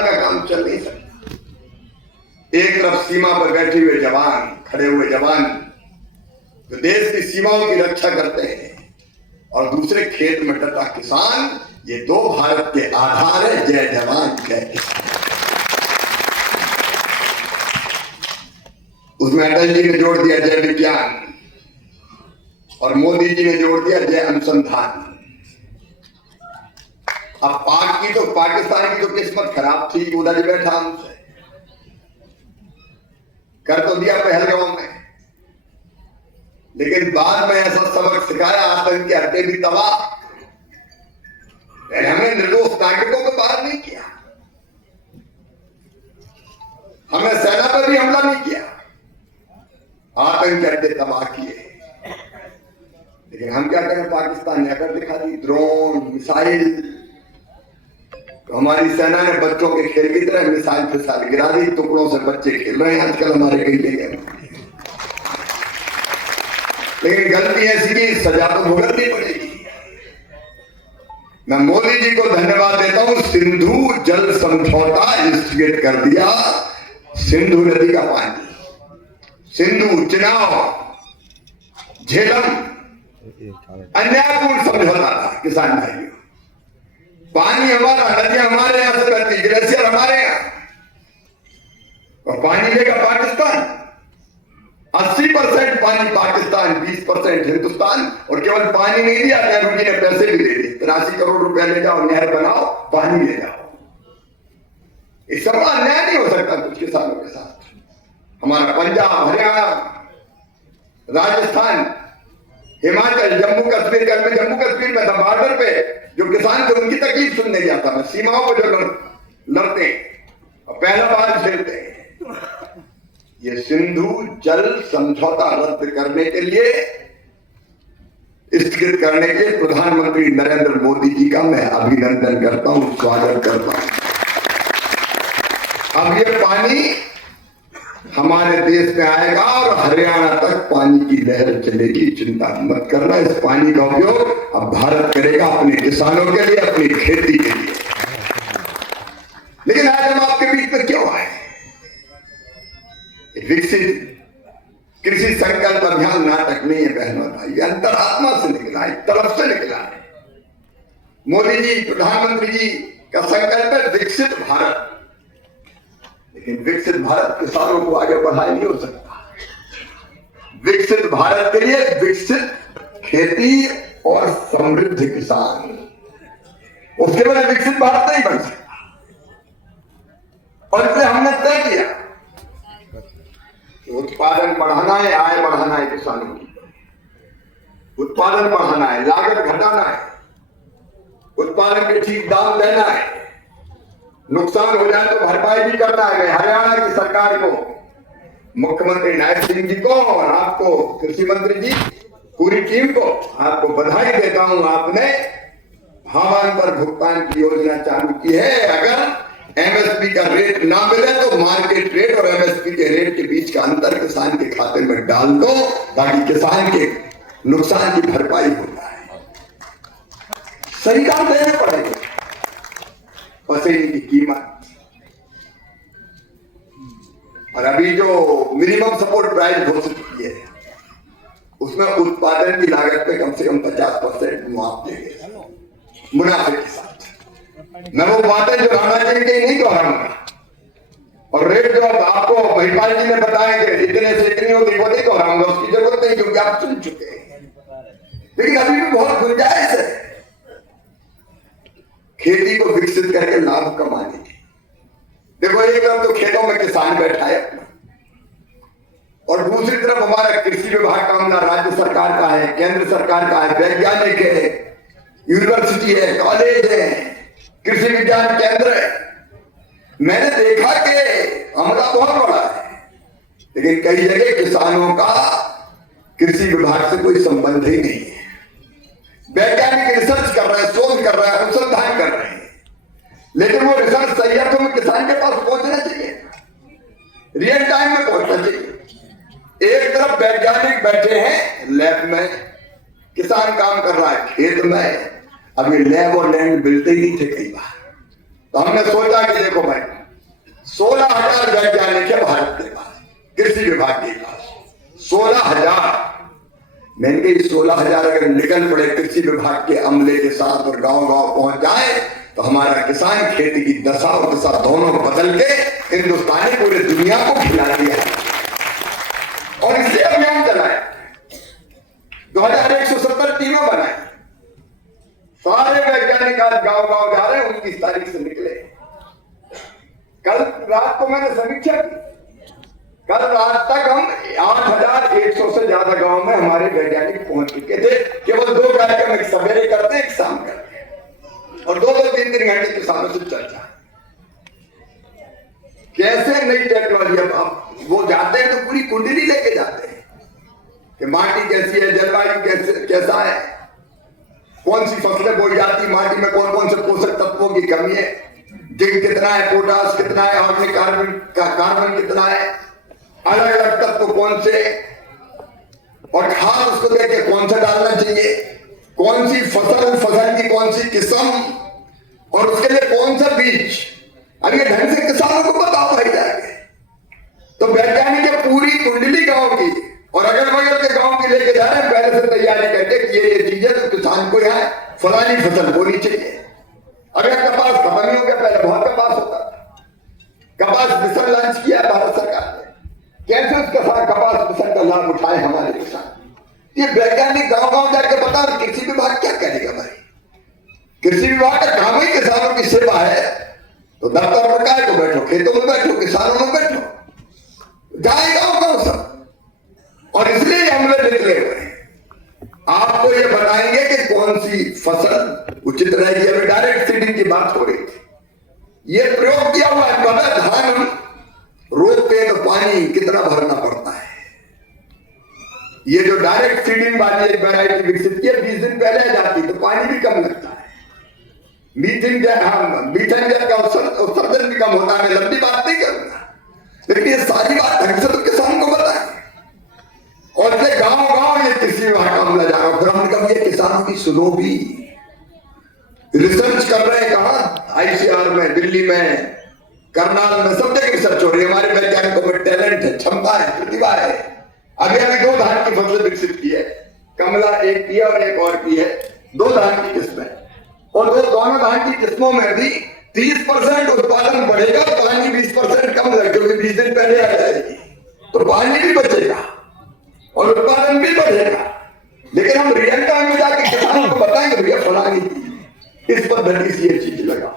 प्रकार का काम चल नहीं सकता। एक तरफ सीमा पर बैठे हुए जवान, खड़े हुए जवान जो देश की सीमाओं की रक्षा करते हैं, और दूसरे खेत में डटा किसान। ये दो भारत के आधार है। जय जवान जय किसान। उसमें अटल जी ने जोड़ दिया जय विज्ञान, और मोदी जी ने जोड़ दिया जय अनुसंधान। अब पाक की तो, पाकिस्तान की तो किस्मत खराब थी, उधर ही बैठा हमसे कर तो दिया पहलगाम में, लेकिन बाद में ऐसा सबक सिखाया आतंक के अड्डे भी तबाह। हमने निर्दोष नागरिकों को बाहर नहीं किया, हमने सेना पर भी हमला नहीं किया, आतंक के अड्डे तबाह किए। लेकिन हम क्या करें, पाकिस्तान ने अगर दिखा दी ड्रोन मिसाइल, तो हमारी सेना ने बच्चों के खेल की तरह मिसाइल फिसाइल गिरा दी, टुकड़ों से बच्चे खेल रहे हैं आजकल हमारे कई जगह। लेकिन गलती ऐसी की सजा तो भुगतनी पड़ेगी। मैं मोदी जी को धन्यवाद देता हूं, सिंधु जल समझौता इंस्टिगेट कर दिया। सिंधु नदी का पानी, सिंधु, चिनाव, झेलम अन्यायपूर्ण समझौता था किसान भाइयों। पानी हमारा, नदियां हमारे यहां से बहती, ग्लेशियर हमारे यहां, और पानी लेगा पाकिस्तान। 80% पानी पाकिस्तान, 20% हिंदुस्तान। और केवल पानी नहीं दिया, नेहरू जी ने पैसे भी दे दिए। 83 करोड़ रुपया ले जाओ, नहर बनाओ, पानी ले जाओ। इस सब अन्याय नहीं हो सकता कुछ किसानों के साथ। हमारा पंजाब, हरियाणा, राजस्थान, हिमाचल, जम्मू कश्मीर, कल में जम्मू कश्मीर में था बॉर्डर पे, जो किसान थे उनकी तकलीफ सुनने गया था मैं। सीमाओं पर जो लड़ते और पहला बार झेलते हैं। ये सिंधु जल समझौता रद्द करने के लिए, स्थगित करने के लिए प्रधानमंत्री नरेंद्र मोदी जी का मैं अभिनंदन करता हूं, स्वागत करता हूं। अब ये पानी हमारे देश में आएगा और हरियाणा तक पानी की लहर चलेगी, चिंता मत करना। इस पानी का उपयोग अब भारत करेगा अपने किसानों के लिए, अपनी खेती के लिए। लेकिन आज हम आपके बीच में क्यों आए? विकसित कृषि संकल्प अभियान नाटक नहीं है बहनों भाई, ये अंतरात्मा से निकला है, तरफ से निकला है। मोदी जी, प्रधानमंत्री जी का संकल्प है विकसित भारत। लेकिन विकसित भारत किसानों को आगे बढ़ाया नहीं हो सकता। विकसित भारत के लिए विकसित खेती और समृद्ध किसान, उसके बाद विकसित भारत नहीं बन सकता। और इसलिए हमने तय किया कि उत्पादन बढ़ाना है, आय बढ़ाना है किसानों की, उत्पादन बढ़ाना है, लागत घटाना है, उत्पादन के ठीक दाम देना है, नुकसान हो जाए तो भरपाई भी करना है। मैं हरियाणा की सरकार को, मुख्यमंत्री नायब सिंह जी को और आपको कृषि मंत्री जी, पूरी टीम को आपको बधाई देता हूं। आपने भावांतर पर भुगतान की योजना चालू की है। अगर एमएसपी का रेट ना मिले तो मार्केट रेट और एमएसपी के रेट के बीच का अंतर किसान के खाते में डाल दो, ताकि किसान के नुकसान की भरपाई हो जाए। सही दाम देने पड़ेगा। पसेरी की कीमत, और अभी जो मिनिमम सपोर्ट प्राइस घोषित की है, उसमें उत्पादन की लागत पे कम से कम 50% मुआवजे देंगे मुनाफे के साथ। मैं वो बातें जो राणा जी के नहीं दोहराऊंगा, और रेट जो आपको महिपाल जी ने बताया कि इतने से इतनी होगी, वो नहीं दोहराऊंगा, उसकी जरूरत नहीं, क्योंकि आप सुन चुके हैं। लेकिन अभी भी बहुत गुंजाइश है खेती को विकसित करके लाभ कमाने की। देखो, एक तरफ तो खेतों में किसान बैठा है अपना, और दूसरी तरफ हमारा कृषि विभाग का मामला राज्य सरकार का है, केंद्र सरकार का है, वैज्ञानिक है, यूनिवर्सिटी है, कॉलेज है, कृषि विज्ञान केंद्र है। मैंने देखा कि हमला बहुत बड़ा है, लेकिन कई जगह किसानों का कृषि विभाग से कोई संबंध ही नहीं है। वैज्ञानिक रिसर्च कर रहे हैं, शोध कर रहे हैं, अनुसंधान कर रहे हैं, लेकिन वो रिसर्च सही है तो किसान के पास पहुंचना चाहिए, रियल टाइम में पहुंचना चाहिए। एक तरफ वैज्ञानिक बैठे हैं लैब में, किसान काम कर रहा है खेत में। अब ये लैब और लैंड मिलते ही नहीं थे कई बार, तो हमने सोचा कि देखो भाई 16,000 वैज्ञानिक है भारत के पास, कृषि विभाग के पास 16,000। मैंने कहा 16,000 अगर निकल पड़े कृषि विभाग के अमले के साथ और गांव गांव पहुंच जाए तो हमारा किसान खेती की दशा और दशा दोनों बदल के हिंदुस्तान ने पूरे दुनिया को खिला दिया। और इसलिए अभियान चलाया, 2170 टीमें बनाई, सारे वैज्ञानिक आज गांव गांव जा रहे हैं, 19 तारीख से निकले। कल रात को मैंने समीक्षा की, कल रात तक हम 8,100 से ज्यादा गांव में हमारे वैज्ञानिक पहुंच चुके थे। केवल 2 कार्यक्रम, एक सवेरे करते हैं, एक शाम करते हैं, और 2-3 घंटे किसानों से चर्चा। कैसे नई टेक्नोलॉजी, अब वो जाते हैं तो पूरी कुंडली लेके जाते हैं कि माटी कैसी है, जलवायु कैसा है, कौन सी फसलें बोई जाती, माटी में कौन कौन से पोषक तत्वों की कमी है, जिंक कितना है, पोटास कितना है, ऑर्गेनिक कार्बन कितना है, अलग अलग तत्व कौन से, और खाद उसको देख के कौन सा डालना चाहिए, कौन सी फसल की कौन सी किस्म, और उसके लिए कौन सा बीज। अब ये ढंग से किसानों को बताओ भाई जाके, तो वैज्ञानिक पूरी कुंडली गांव की और अगल बगल के गांव की लेके जा रहे हैं, पहले से तैयारी करके कि ये चीजें तो किसान को यहाँ फलानी फसल बोनी चाहिए। अगर कपास खत्म ही हो गया, पहले बहुत कपास होता था, कपास मिशन लॉन्च किया भारत सरकार ने, कैसे उसके साथ कपास मिशन का लाभ उठाए हमारे किसान। ये वैज्ञानिक गांव गांव जाके बता, कृषि विभाग क्या करेगा भाई? कृषि विभाग का काम ही किसानों की सेवा है, तो दफ्तर में काय को बैठो, खेतों में बैठो, किसानों में बैठो, जाए गांव गांव सब। और इसलिए हमले निकले हुए हैं, आपको ये बताएंगे कि कौन सी फसल उचित रहेगी। अभी डायरेक्ट सीडिंग की बात हो रही थी, ये प्रयोग किया हुआ है, पता धान रोपते हैं तो पानी कितना भरना पड़ता है। ये जो डायरेक्ट सीडिंग वाली एक वैरायटी विकसित की है, 20 दिन पहले आ जाती तो पानी भी कम लगता है, मीथेन गैस का उत्सर्जन भी कम होता है। मैं लंबी बात नहीं करूंगा, लेकिन ये सारी बात ढंग से तो किसान को बताएं। और ये गांव गांव ये कृषि विभाग का हमला जा रहा है, फिर हमने कहा ये किसानों की सुनो भी, रिसर्च कर रहे हैं कहा, ICR में, दिल्ली में, करनाल में, सब जगह रिसर्च हो रही है। हमारे वैज्ञानिकों में टैलेंट है, क्षमता है, प्रतिभा है। अभी 2 धान की फसलें विकसित की है, कमला एक की है और एक और की है, 2 धान की किस्में, और दोनों धान की किस्मों में भी 30% उत्पादन बढ़ेगा, पानी 20% कम लगे, क्योंकि 20 दिन पहले आ जाएगी तो पानी भी बचेगा और उत्पादन भी बढ़ेगा। लेकिन हम रियल टाइम में जाके किसानों को बताएंगे भैया फलानी इस पद्धति से ये चीज लगा।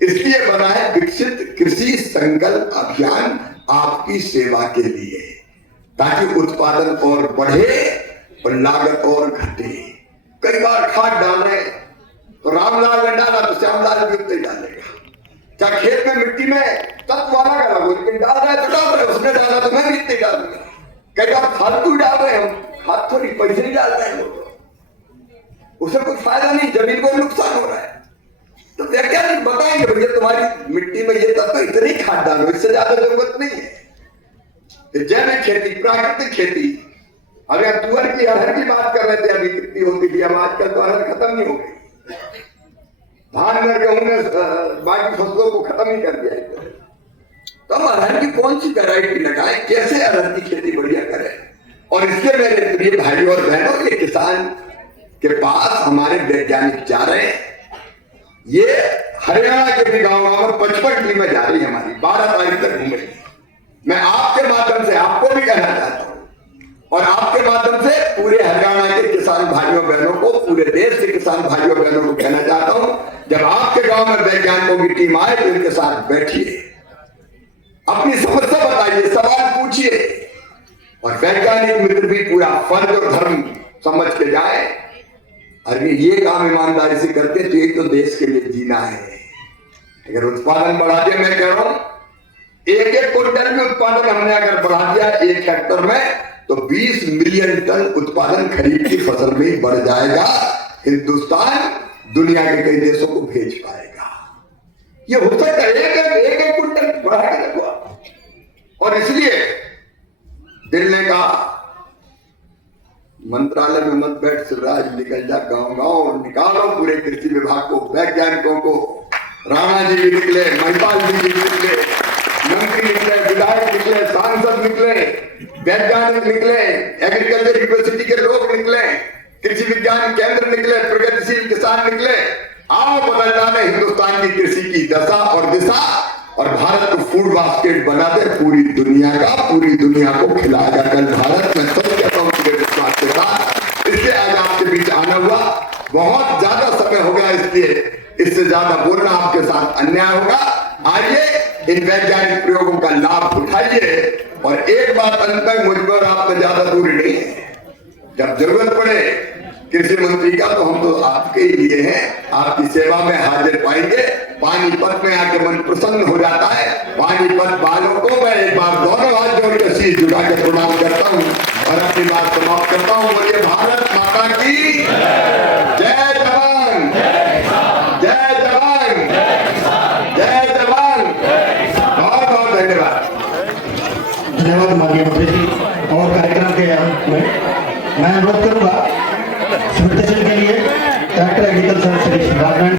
इसलिए बना है विकसित कृषि संकल्प अभियान आपकी सेवा के लिए, ताकि उत्पादन और बढ़े और लागत और घटे। कई बार खाद डाल रहे तो रामलाल ने डाला तो श्यामलाल भी उतने डालेगा, चाहे खेत में मिट्टी में तत्व अलग अलग हो, लेकिन डाल रहा है तो डाल रहे, उसने डाला तो मैं भी इतने डालूंगा। कई बार फालतू डाल रहे हैं, खाद थोड़ी पैसे नहीं डाल रहे हैं लोग, उसे कोई फायदा नहीं, जमीन को नुकसान हो रहा है। तो वैज्ञानिक बताएंगे भैया तुम्हारी मिट्टी में ये तत्व इतनी खाद डालो, इससे ज्यादा जरूरत नहीं है। जैविक खेती, प्राकृतिक खेती, अगर तुअर की अरहर की बात कर रहे थे अभी कितनी होती थी, अब आजकल तो अरहर खत्म नहीं हो गई, धान में गेहूं ने बाकी फसलों को खत्म ही कर दिया। तो हम अरहर की कौन सी वैरायटी लगाए, कैसे अरहर की खेती बढ़िया करें। और इसलिए मेरे प्रिय भाइयों और बहनों, ये किसान के पास हमारे वैज्ञानिक जा रहे हैं। ये हरियाणा के भी गांव में 55 टीमें जा रही है हमारी, 12 तारीख तक घूमेंगी। मैं आपके माध्यम से आपको भी कहना चाहता हूं, और आपके माध्यम से पूरे हरियाणा के किसान भाइयों बहनों को, पूरे देश के किसान भाइयों बहनों को कहना चाहता हूं, जब आपके गांव में वैज्ञानिकों की टीम आए तो इनके साथ बैठिए, अपनी समस्या बताइए, सवाल पूछिए, और वैज्ञानिक मित्र भी पूरा फर्ज और धर्म समझ के जाए। अरे ये काम ईमानदारी से करते तो एक तो देश के लिए जीना है। अगर उत्पादन बढ़ा दिया, मैं कह रहा हूं 1-1 क्विंटल में उत्पादन हमने अगर बढ़ा दिया 1 हेक्टर में, तो 20 मिलियन टन उत्पादन खरीफ की फसल में बढ़ जाएगा। हिंदुस्तान दुनिया के कई देशों को भेज पाएगा। ये हो सकता है, एक क्विंटल बढ़ा के देखो आप। और इसलिए दिल ने कहा मंत्रालय में मत बैठ शिवराज, निकल जा गांव गांव, निकालो पूरे कृषि विभाग को, वैज्ञानिकों को, राणा जी भी निकले, महिपाल जी भी निकले, मंत्री निकले, विधायक निकले, सांसद निकले, वैज्ञानिक निकले, एग्रीकल्चर यूनिवर्सिटी के लोग निकले, कृषि विज्ञान केंद्र निकले, प्रगतिशील किसान निकले। आओ बदल डाले हिंदुस्तान की कृषि की दशा और दिशा, और भारत को फूड बास्केट बना दे पूरी दुनिया का, पूरी दुनिया को खिलाएगा कल भारत। में सब कहता हूँ पूरे विश्वास के साथ, इसलिए आज आपके बीच आना हुआ। बहुत ज्यादा समय हो गया, इसलिए इससे ज्यादा बोलना आपके साथ अन्याय होगा। आइए इन वैज्ञानिक प्रयोगों का लाभ उठाइए। और एक बात अंत तक मुझ पर आप में ज्यादा दूरी नहीं है, जब जरूरत पड़े कृषि मंत्री का तो हम तो आपके ही लिए हैं, आपकी सेवा में हाजिर पाएंगे। पानीपत में आके मन प्रसन्न हो जाता है। पानीपत वालों को मैं एक बार दोनों हाथ जोड़कर शीश झुका के प्रणाम करता हूँ और अपनी बात समाप्त करता हूँ। बोलिए भारत माता की जय जवान, जय जवान, जय जवान। बहुत बहुत धन्यवाद। धन्यवाद माननीय मंत्री जी। और कार्यक्रम के अंत में मैं अनुरोध करूंगा